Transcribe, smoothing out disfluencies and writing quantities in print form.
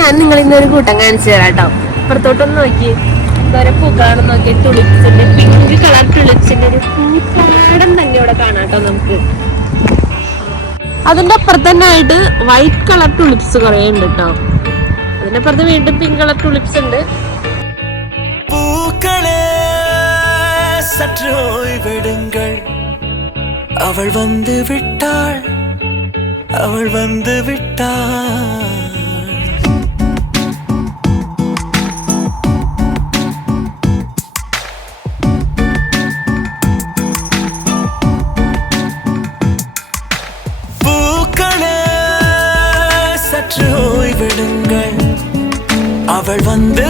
ഞാൻ നിങ്ങൾ ഇന്നൊരു കൂട്ടം കാണിച്ചു തരാം കേട്ടോ. പുറത്തോട്ടൊന്ന് നോക്കി ഓരോ പൂക്കളാണെന്ന് നോക്കി. ടുളിപ്സിന്റെ പിങ്ക് കളർ ടുളിപ്സിന്റെ ഒരു പൂപ്പാടം തന്നെ ഇവിടെ കാണാം കേട്ടോ നമുക്ക്. അതിന്റെ അപ്പുറത്ത് തന്നെ ആയിട്ട് വൈറ്റ് കളർ ടുളിപ്സ് കുറെ ഉണ്ട് കേട്ടോ. അതിനപ്പുറത്ത് വീണ്ടും പിങ്ക് കളർ ടുളിപ്സ് ഉണ്ട്. പൂക്കളെ சற்று ஓய்வெடுங்கள், அவள் வந்து விட்டாள், அவள் வந்து விட்டாள். பூக்களே சற்று ஓய்வெடுங்கள், அவள் வந்து